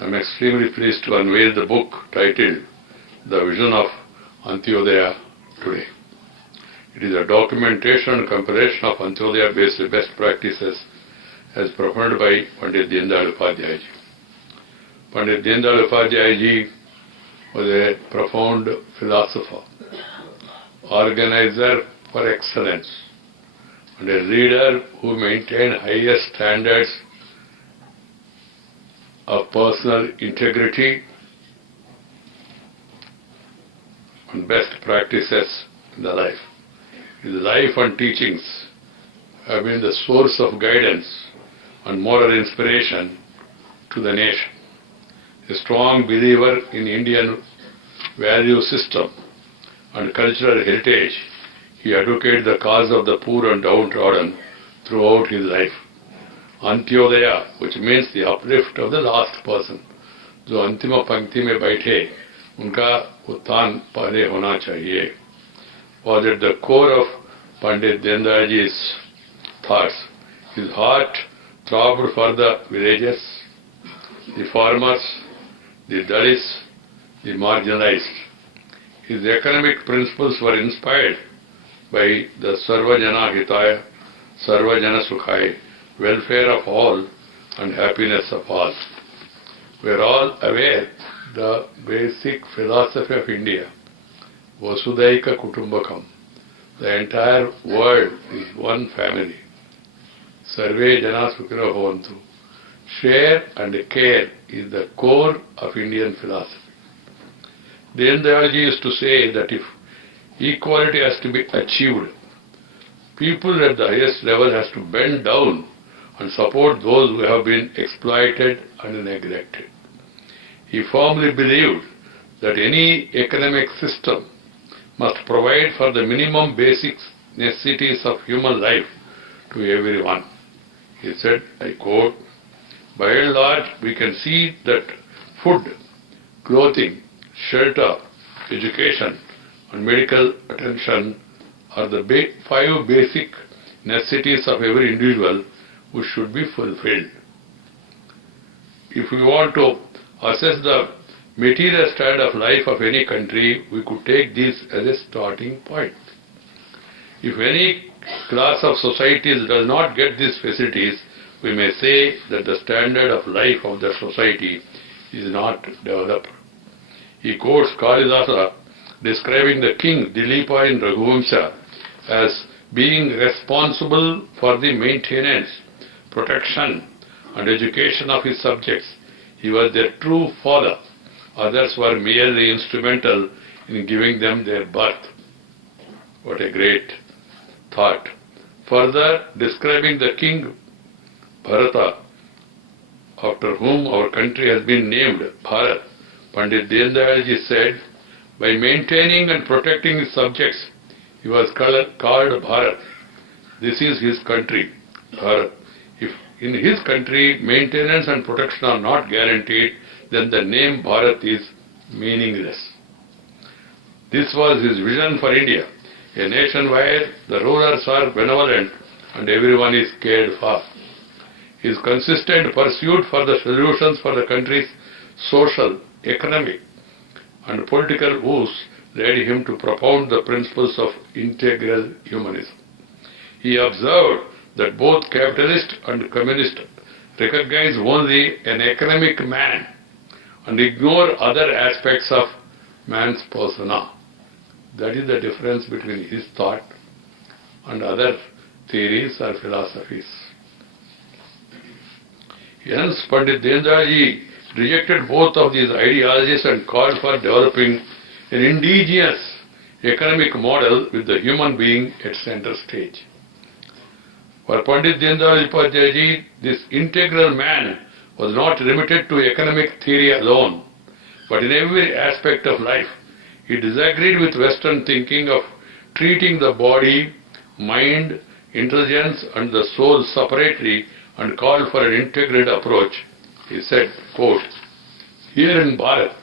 I'm extremely pleased to unveil the book titled The Vision of Antyodaya today. It is a documentation and compilation of Antyodaya-based best practices as proposed by Pandit Deendayal Upadhyaya ji. Pandit Deendayal Upadhyaya ji was a profound philosopher, organizer for excellence, and a leader who maintained highest standards of personal integrity and best practices in the life. His life and teachings have been the source of guidance and moral inspiration to the nation. A strong believer in Indian value system and cultural heritage, he advocated the cause of the poor and downtrodden throughout his life. Antyodaya, which means the uplift of the last person. जो अंतिम पंक्ति में बैठे उनका उत्थान पहले होना चाहिए, was at the core of Pandit Deendayal ji's thoughts. His heart throbbed for the villages, the farmers, the Dalits, the marginalized. His economic principles were inspired by the Sarva Jana Hitaya, Sarva Jana Sukhaya, welfare of all and happiness of all. We are all aware the basic philosophy of India, Vasudaika Kutumbakam. The entire world is one family. Sarve Jana Sukhino Bhavantu. Share and care is the core of Indian philosophy. Deendayal ji used to say that if equality has to be achieved, people at the highest level has to bend down and support those who have been exploited and neglected. He firmly believed that any economic system must provide for the minimum basic necessities of human life to everyone. He said, I quote, by and large we can see that food, clothing, shelter, education and medical attention are the 5 basic necessities of every individual which should be fulfilled. If we want to assess the material standard of life of any country, we could take this as a starting point. If any class of societies does not get these facilities, we may say that the standard of life of the society is not developed. He quotes Kalidasa describing the king Dilipa in Raghuvamsha as being responsible for the maintenance, protection and education of his subjects. He was their true father. Others were merely instrumental in giving them their birth. What a great thought. Further, describing the king Bharata, after whom our country has been named Bharat, Pandit Deendayal ji said, by maintaining and protecting his subjects, he was called Bharat. This is his country, Bharat. If in his country maintenance and protection are not guaranteed, then the name Bharat is meaningless. This was his vision for India, a nation where the rulers are benevolent and everyone is cared for. His consistent pursuit for the solutions for the country's social, economic and political woes led him to propound the principles of integral humanism. He observed that both capitalist and communist recognize only an economic man and ignore other aspects of man's persona. That is the difference between his thought and other theories or philosophies. Hence, Pandit Deendayal ji rejected both of these ideologies and called for developing an indigenous economic model with the human being at center stage. For Pandit Deendayal Upadhyaya ji, this integral man was not limited to economic theory alone, but in every aspect of life. He disagreed with Western thinking of treating the body, mind, intelligence and the soul separately and called for an integrated approach. He said, quote, here in Bharat,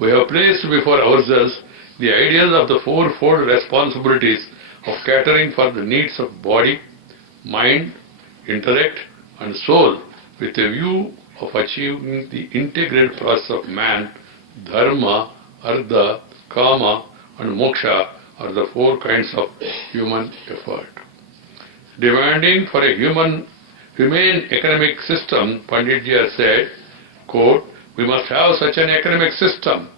we have placed before ourselves the ideas of the fourfold responsibilities of catering for the needs of body, mind, intellect and soul with a view of achieving the integrated process of man, dharma, artha, kama and moksha are the four kinds of human effort. Demanding for a humane economic system, Panditji has said, quote, we must have such an economic system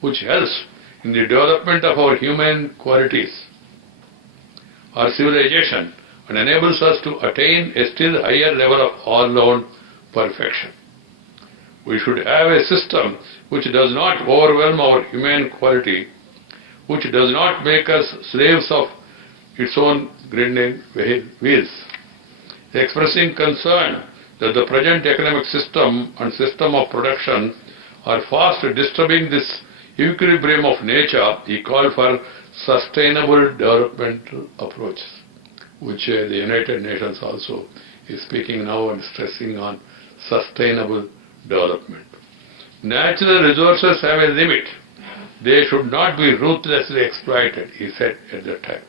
which helps in the development of our human qualities, our civilization, and enables us to attain a still higher level of all-round perfection. We should have a system which does not overwhelm our human quality, which does not make us slaves of its own grinding wheels. Expressing concern that the present economic system and system of production are fast disturbing this equilibrium of nature, he called for sustainable developmental approaches, which the United Nations also is speaking now and stressing on sustainable development. Natural resources have a limit. They should not be ruthlessly exploited, he said at that time.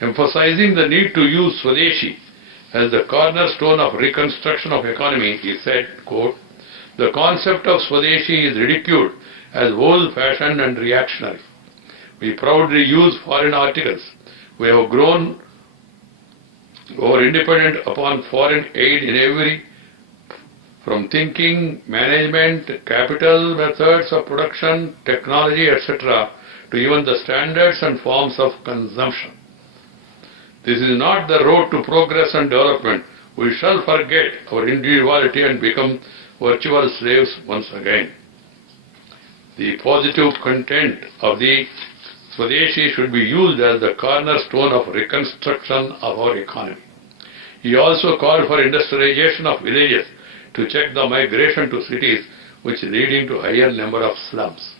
Emphasizing the need to use Swadeshi as the cornerstone of reconstruction of economy, he said, quote, the concept of Swadeshi is ridiculed as old-fashioned and reactionary. We proudly use foreign articles. We have grown over independent upon foreign aid in every, from thinking, management, capital, methods of production, technology, etc., to even the standards and forms of consumption. This is not the road to progress and development. We shall forget our individuality and become virtual slaves once again. The positive content of the Swadeshi should be used as the cornerstone of reconstruction of our economy. He also called for industrialization of villages to check the migration to cities, which is leading to higher number of slums.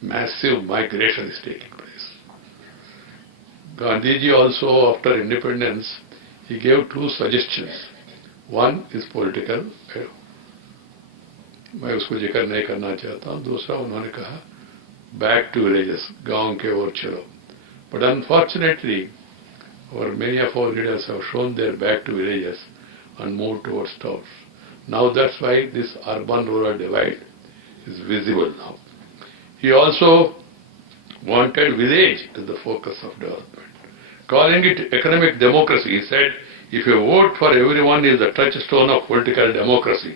Massive migration is taking place. Gandhiji also, after independence, he gave two suggestions. One is political. मैं उसको जिक्र नहीं करना चाहता हूँ. दूसरा उन्होंने कहा back to villages, गांव के ओर चलो. But unfortunately, many of our leaders have shown their back to villages and moved towards towns. Now that's why this urban-rural divide is visible now. He also wanted village as the focus of development. Calling it economic democracy, he said, if a vote for everyone is the touchstone of political democracy,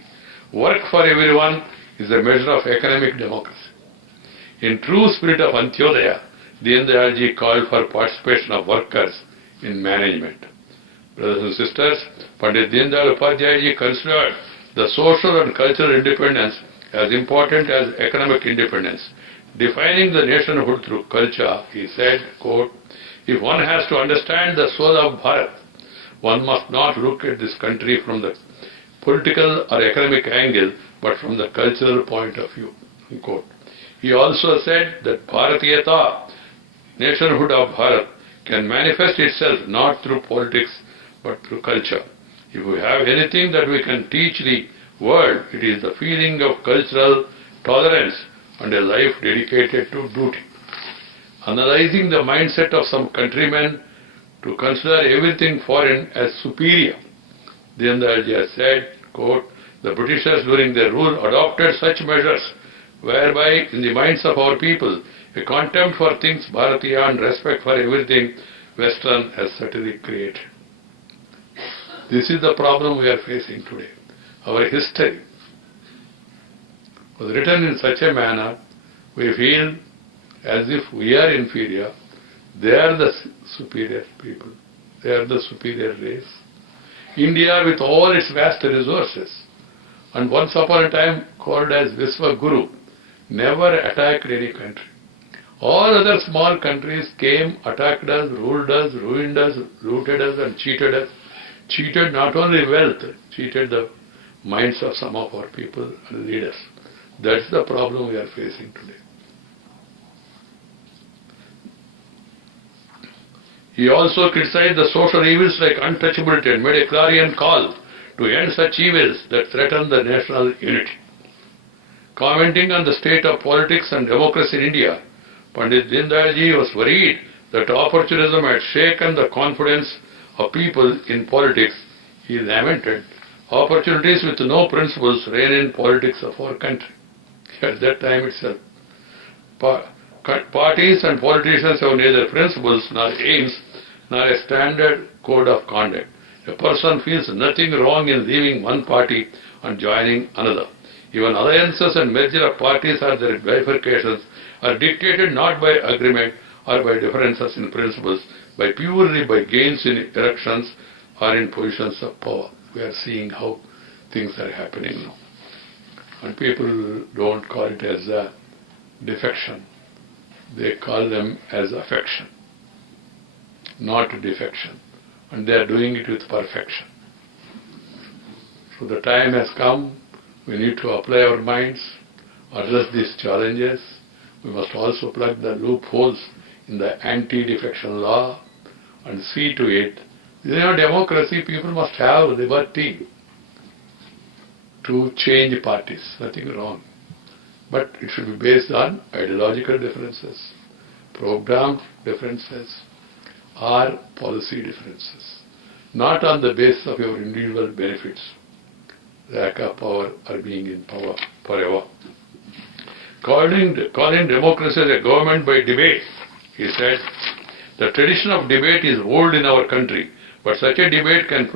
work for everyone is a measure of economic democracy. In true spirit of Antyodaya, Deen Dayal ji called for participation of workers in management. Brothers and sisters, Pandit Deen Dayal Upadhyaya ji considered the social and cultural independence as important as economic independence. Defining the nationhood through culture, he said, quote, if one has to understand the soul of Bharat, one must not look at this country from the political or economic angle, but from the cultural point of view. Unquote. He also said that Bharatiyata, nationhood of Bharat, can manifest itself not through politics, but through culture. If we have anything that we can teach the world, it is the feeling of cultural tolerance and a life dedicated to duty. Analyzing the mindset of some countrymen to consider everything foreign as superior, Deen Dayal ji has said, quote, the Britishers during their rule adopted such measures whereby in the minds of our people a contempt for things Bharatiya and respect for everything Western has certainly created. This is the problem we are facing today. Our history was written in such a manner we feel as if we are inferior, they are the superior people, they are the superior race. India with all its vast resources and once upon a time called as Vishwaguru never attacked any country. All other small countries came, attacked us, ruled us, ruined us, looted us and cheated us. Cheated not only wealth, cheated the minds of some of our people and leaders. That's the problem we are facing today. He also criticized the social evils like untouchability and made a clarion call to end such evils that threaten the national unity. Commenting on the state of politics and democracy in India, Pandit Deen Dayal ji was worried that opportunism had shaken the confidence of people in politics. He lamented Opportunities with no principles reign in politics of our country. At that time itself, parties and politicians have neither principles nor aims nor a standard code of conduct. A person feels nothing wrong in leaving one party and joining another. Even alliances and merger of parties or their bifurcations are dictated not by agreement or by differences in principles, but purely by gains in elections or in positions of power. We are seeing how things are happening now. And people don't call it as a defection. They call them as affection, not defection. And they are doing it with perfection. So the time has come. We need to apply our minds, address these challenges. We must also plug the loopholes in the anti-defection law and see to it. In democracy, people must have liberty to change parties. Nothing wrong. But it should be based on ideological differences, program differences, or policy differences. Not on the basis of your individual benefits, lack of power, or being in power forever. Calling democracy as a government by debate, he said, the tradition of debate is old in our country, but such a debate can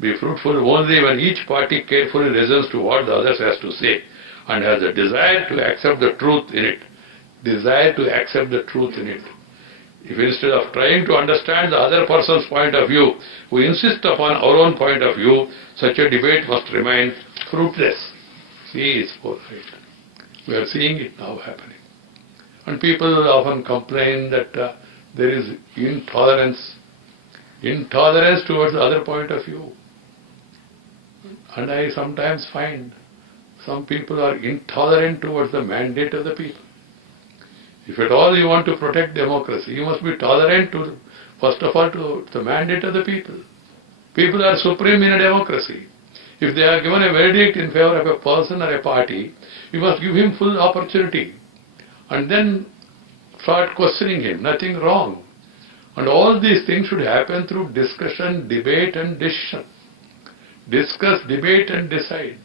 be fruitful only when each party carefully listens to what the other has to say and has a desire to accept the truth in it. If instead of trying to understand the other person's point of view, we insist upon our own point of view, such a debate must remain fruitless. See, it's forfeit. We are seeing it now happening. And people often complain that there is intolerance towards the other point of view. And I sometimes find some people are intolerant towards the mandate of the people. If at all you want to protect democracy, you must be tolerant to, first of all, to the mandate of the people. People are supreme in a democracy. If they are given a verdict in favor of a person or a party, you must give him full opportunity and then start questioning him. Nothing wrong. And all these things should happen through discussion, debate and decision. Discuss, debate and decide.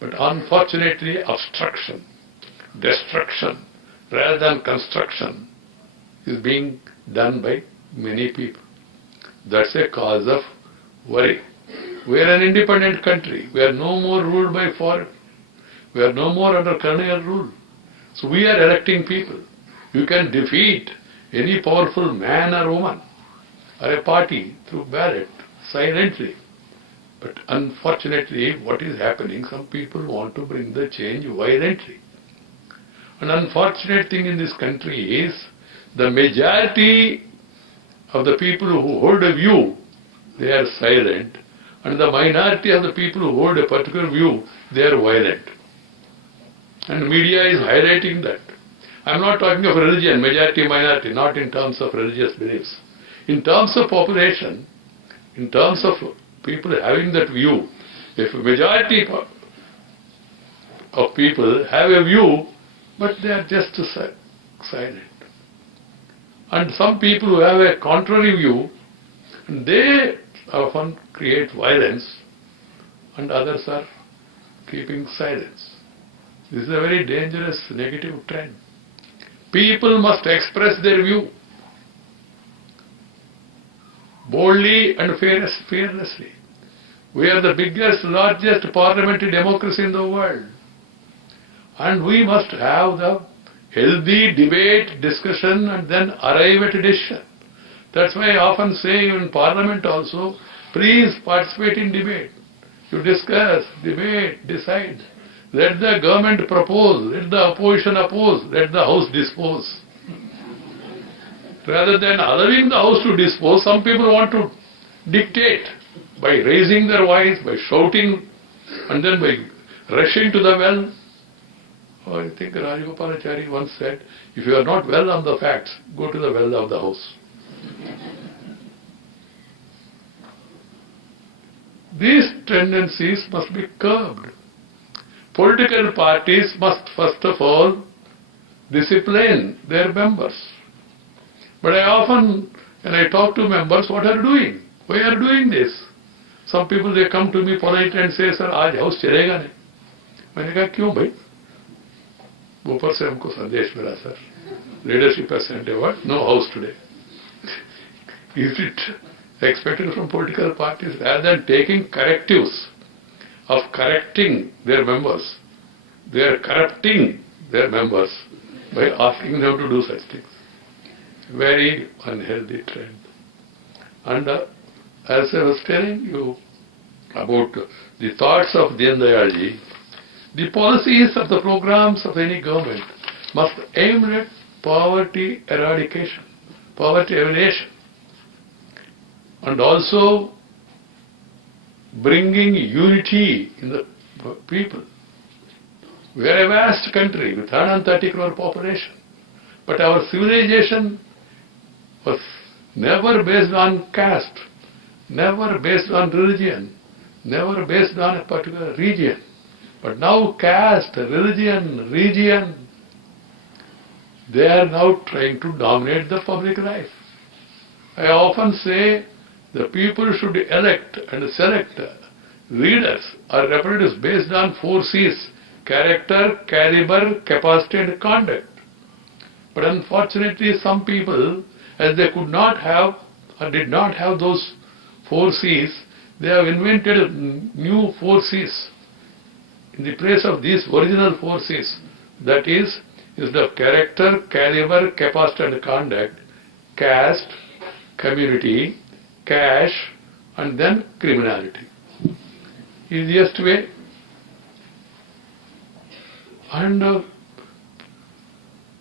But unfortunately, obstruction, destruction, rather than construction is being done by many people. That's a cause of worry. We are an independent country. We are no more ruled by foreign. We are no more under colonial rule. So we are electing people. You can defeat any powerful man or woman or a party through ballot, silently. But unfortunately, what is happening, some people want to bring the change violently. An unfortunate thing in this country is the majority of the people who hold a view, they are silent, and the minority of the people who hold a particular view, they are violent. And media is highlighting that. I am not talking of religion, majority, minority, not in terms of religious beliefs. In terms of population, in terms of people having that view, if a majority of people have a view, but they are just silent. And some people who have a contrary view, they often create violence, and others are keeping silence. This is a very dangerous negative trend. People must express their view boldly and fearlessly. We are the biggest, largest parliamentary democracy in the world. And we must have the healthy debate, discussion, and then arrive at a decision. That's why I often say in Parliament also, please participate in debate. You discuss, debate, decide. Let the government propose, let the opposition oppose, let the House dispose. Rather than allowing the House to dispose, some people want to dictate by raising their voice, by shouting, and then by rushing to the well. I think Rajagopalachari once said, if you are not well on the facts, go to the well of the House. These tendencies must be curbed. Political parties must first of all discipline their members. But I often, when I talk to members, what are you doing? Why are you doing this? Some people, they come to me polite and say, sir, आज house चलेगा नहीं. मैंने कहा क्यों भाई? ऊपर से हमको संदेश मिला sir. Leadership has sent a word, no house today. Is it expected from political parties rather than taking correctives of correcting their members? They are corrupting their members by asking them to do such things. Very unhealthy trend. And as I was telling you about the thoughts of Deen Dayal ji, the policies of the programs of any government must aim at poverty eradication, poverty elimination, and also bringing unity in the people. We are a vast country with 130 crore population, but our civilization was never based on caste, never based on religion, never based on a particular region. But now caste, religion, region, they are now trying to dominate the public life. I often say the people should elect and select leaders or representatives based on 4 C's: character, caliber, capacity and conduct. But unfortunately some people, as they could not have or did not have those 4 C's, they have invented new 4 C's in the place of these original 4 C's. That is of character, caliber, capacity and conduct, caste, community, cash and then criminality. Easiest way. And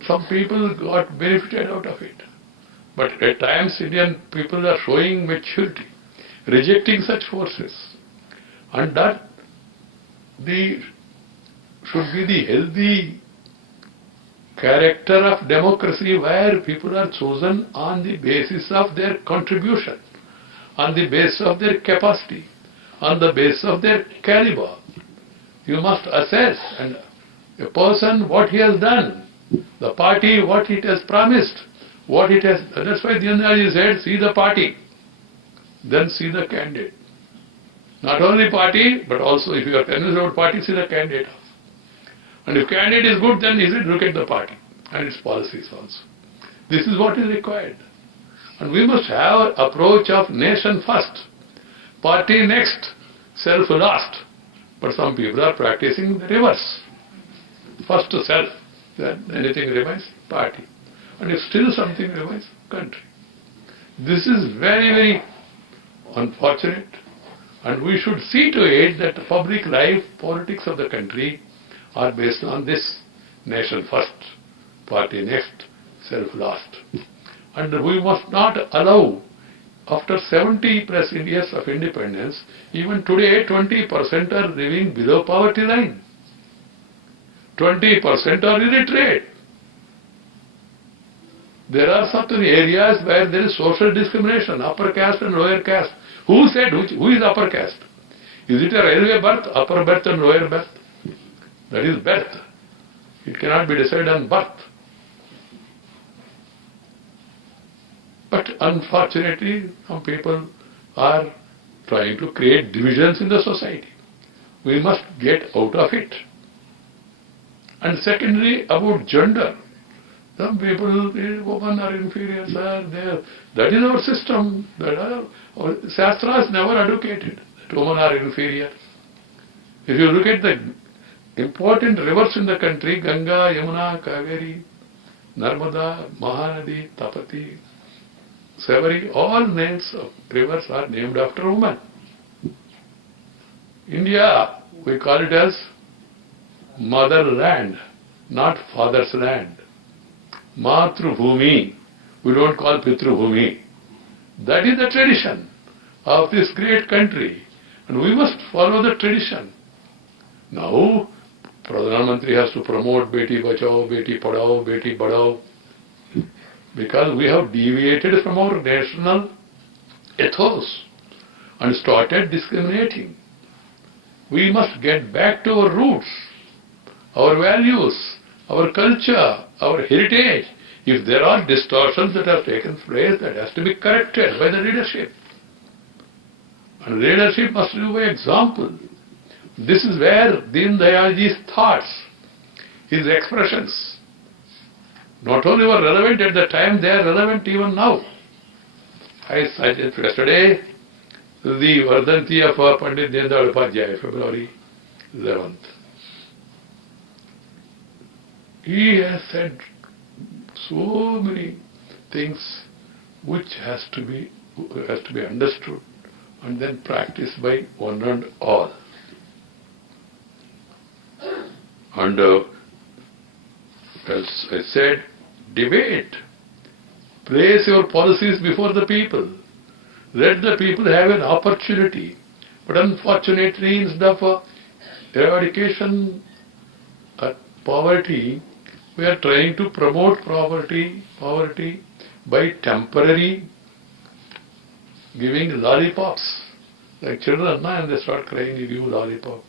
some people got benefited out of it. But at times Indian people are showing maturity, rejecting such forces. And that should be the healthy character of democracy, where people are chosen on the basis of their contribution, on the basis of their capacity, on the basis of their caliber. You must assess and a person what he has done, the party what it has promised, what it has. That's why Deen Dayal said, see the party, then see the candidate. Not only party, but also if you are convinced about party, see the candidate. And if candidate is good, then you should look at the party and its policies also. This is what is required. And we must have approach of nation first, party next, self last. But some people are practicing the reverse. First self, then anything remains, party. And if still something remains, country. This is very, very unfortunate. And we should see to it that the public life, politics of the country are based on this: nation first, party next, self last. And we must not allow, after 70 plus years of independence, even today 20% are living below poverty line. 20% are illiterate. There are certain areas where there is social discrimination, upper caste and lower caste. Who said who is upper caste? Is it a railway berth, upper berth and lower berth? That is birth. It cannot be decided on birth. But unfortunately, some people are trying to create divisions in the society. We must get out of it. And secondly, about gender. Some people, women are inferior, sir. That is our system. Our Shastras never advocated that women are inferior. If you look at the important rivers in the country, Ganga, Yamuna, Kaveri, Narmada, Mahanadi, Tapati, Savari, all names of rivers are named after women. India, we call it as motherland, not father's land. Matrubhumi, we don't call Pitrubhumi. That is the tradition of this great country, and we must follow the tradition. Now, Pradhan Mantri has to promote Beti Bachao, Beti Padhao, Beti Badhao, because we have deviated from our national ethos and started discriminating. We must get back to our roots, our values, our culture, our heritage. If there are distortions that have taken place, that has to be corrected by the leadership. And leadership must do by example. This is where Deen Dayalji's thoughts, his expressions, not only were relevant at the time, they are relevant even now. I cited yesterday the Vardhanti of Pandit Deen Dayal Upadhyaya, February 11th. He has said so many things which has to be understood and then practiced by one and all. And as I said, debate. Place your policies before the people. Let the people have an opportunity. But unfortunately, instead of eradication of poverty, we are trying to promote poverty by temporary giving lollipops. Like children, and they start crying, you give lollipop,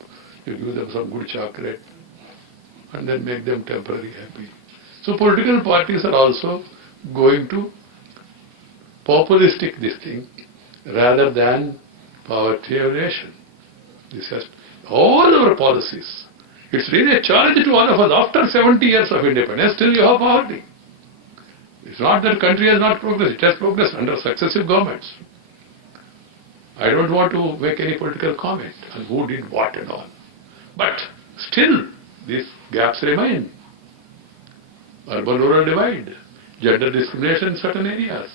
you give them some good chocolate, and then make them temporarily happy. So political parties are also going to populistic this thing rather than poverty alleviation. This has all our policies. It's really a challenge to all of us. After 70 years of independence, still you have poverty. It's not that country has not progressed. It has progressed under successive governments. I don't want to make any political comment on who did what and all. But still, these gaps remain. Urban-rural divide, gender discrimination in certain areas,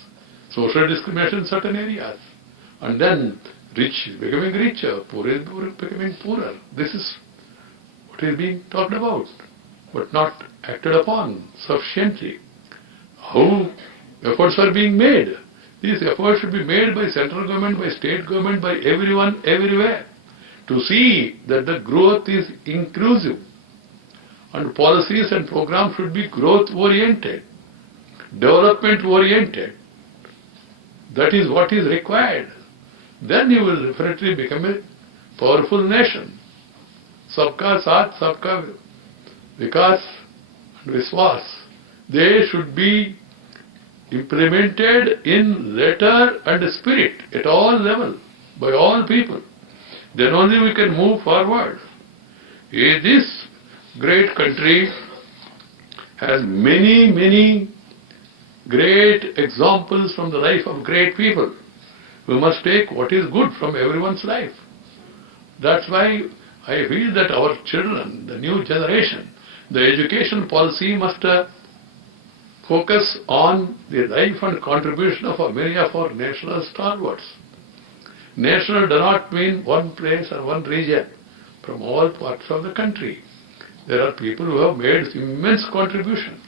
social discrimination in certain areas, and then rich is becoming richer, poor is becoming poorer. This is what is being talked about, but not acted upon sufficiently. How efforts are being made? These efforts should be made by central government, by state government, by everyone, everywhere, to see that the growth is inclusive. And policies and programs should be growth-oriented, development-oriented. That is what is required. Then you will definitely become a powerful nation. Sabka Saath, Sabka Vikas and Viswas. They should be implemented in letter and spirit at all levels, by all people. Then only we can move forward. This great country has many, many great examples from the life of great people. We must take what is good from everyone's life. That's why I feel that our children, the new generation, the education policy must focus on the life and contribution of many of our national stalwarts. National does not mean one place or one region, from all parts of the country. There are people who have made immense contribution.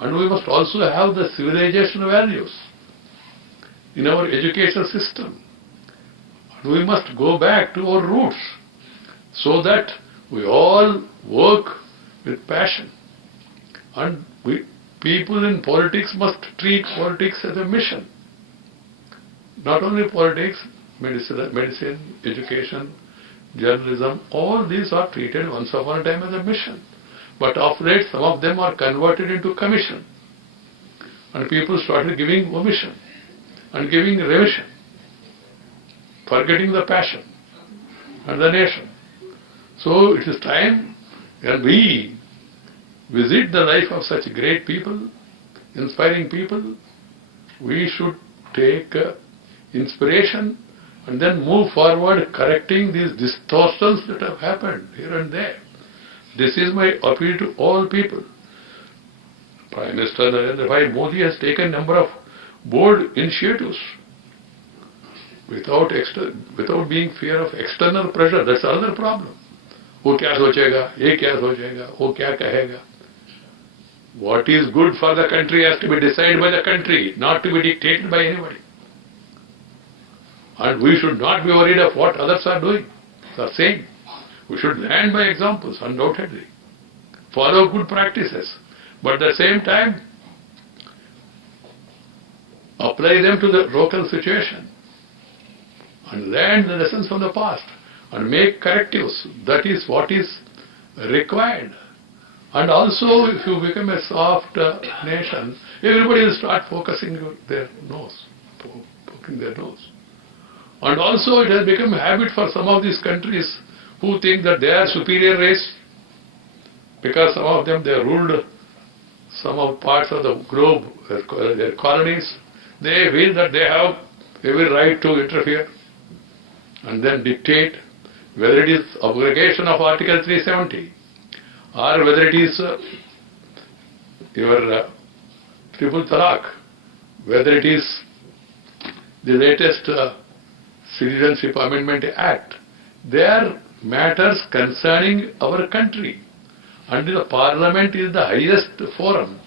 And we must also have the civilization values in our education system. And we must go back to our roots so that we all work with passion. And people in politics must treat politics as a mission. Not only politics, medicine, education, journalism, all these are treated once upon a time as a mission. But of late, some of them are converted into commission. And people started giving omission and giving remission, forgetting the passion and the nation. So it is time when we visit the life of such great people, inspiring people, we should take inspiration and then move forward correcting these distortions that have happened here and there. This is my appeal to all people. Prime Minister Narendra Bhai Modi has taken a number of bold initiatives without being fear of external pressure. That's another problem. वो क्या सोचेगा, ये क्या सोचेगा, वो क्या कहेगा. What is good for the country has to be decided by the country, not to be dictated by anybody. And we should not be worried of what others are doing, are saying. We should learn by examples, undoubtedly. Follow good practices. But at the same time, apply them to the local situation. And learn the lessons from the past. And make correctives. That is what is required. And also, if you become a soft nation, everybody will start focusing their nose, poking their nose. And also it has become a habit for some of these countries who think that they are superior race, because some of them, they ruled some of parts of the globe, their colonies. They feel that they have every right to interfere and then dictate, whether it is abrogation of Article 370 or whether it is your triple talaq, whether it is the latest Citizenship Amendment Act. They are matters concerning our country, and the Parliament is the highest forum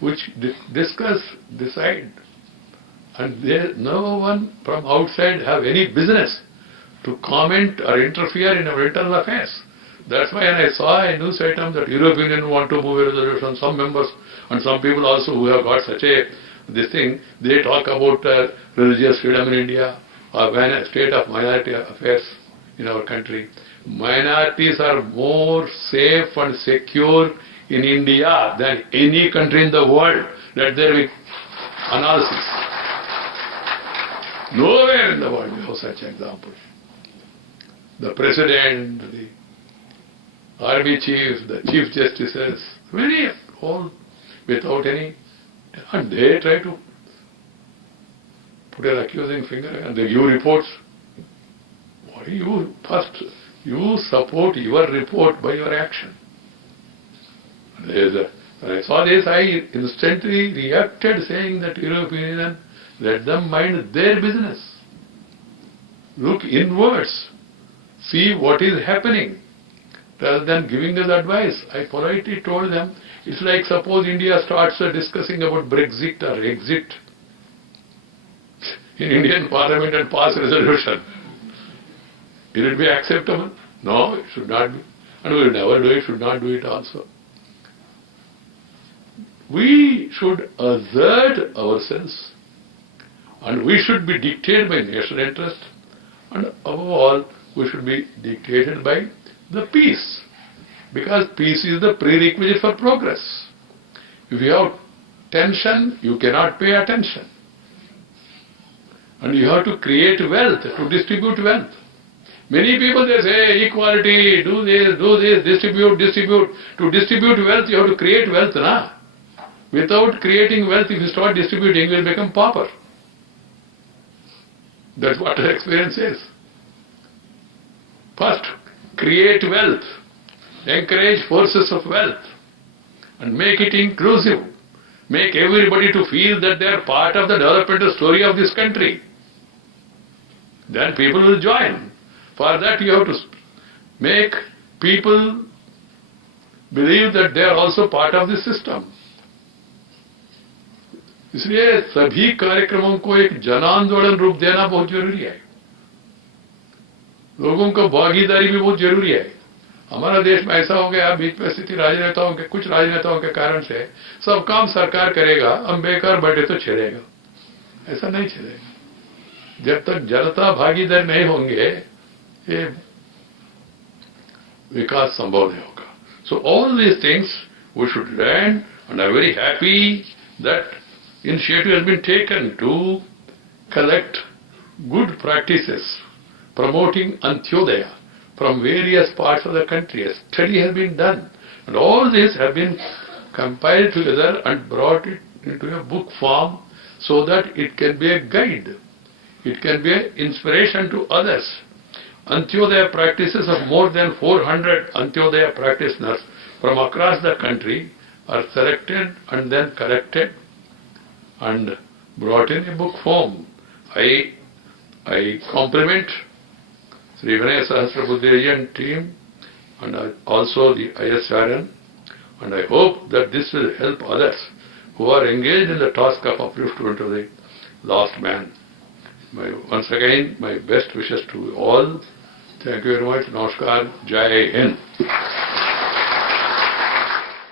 which discuss, decide, and no one from outside have any business to comment or interfere in our internal affairs. That's why when I saw a news item that European Union want to move a resolution, some members and some people also who have got such this thing, they talk about religious freedom in India or state of minority affairs in our country. Minorities are more safe and secure in India than any country in the world. Let there be analysis. Nowhere in the world we have such examples. The President, the Army Chief, the Chief Justices, many all without any, and they try to put an accusing finger and they give reports. Why you first, you support your report by your action. When I saw this, I instantly reacted saying that European Union, let them mind their business. Look inwards. See what is happening. Rather than giving us advice, I politely told them, it's like suppose India starts discussing about Brexit or exit in Indian Parliament and pass resolution. Will it be acceptable? No, it should not be. And we will never do it, should not do it also. We should assert ourselves, and we should be dictated by national interest, and above all, we should be dictated by the peace, because peace is the prerequisite for progress. If you have tension, you cannot pay attention. And you have to create wealth, to distribute wealth. Many people, they say equality, do this, distribute. To distribute wealth, you have to create wealth, na? Without creating wealth, if you start distributing, you will become pauper. That's what our experience is. First, create wealth, encourage forces of wealth, and make it inclusive. Make everybody to feel that they are part of the developmental story of this country. Then people will join. For that you have to make people believe that they are also part of the system. इसलिए सभी कार्यक्रमों को एक जनांदोलन रूप देना बहुत जरूरी है. लोगों को भागीदारी भी बहुत जरूरी है. हमारा देश में ऐसा हो गया, बीच में स्थिति राजनेताओं के, कुछ राजनेताओं के कारण से सब काम सरकार करेगा, हम बेकार बैठे तो छेड़ेगा. ऐसा नहीं छेड़ेगा. जब तक जनता भागीदार नहीं होंगे, ये विकास संभव नहीं होगा. So all these things we should learn, and I am very happy that initiative has been taken to collect good practices promoting Antyodaya from various parts of the country. A study has been done, and all these have been compiled together and brought it into a book form so that it can be a guide. It can be an inspiration to others. Antyodaya practices of more than 400 Antyodaya practitioners from across the country are selected and then collected and brought in a book form. I compliment Sri Vinaya Sahasrabuddhirian team and also the ISRN, and I hope that this will help others who are engaged in the task of upliftment of the lost man. Once again, my best wishes to all. Thank you very much. Namaskar. Jai Hind.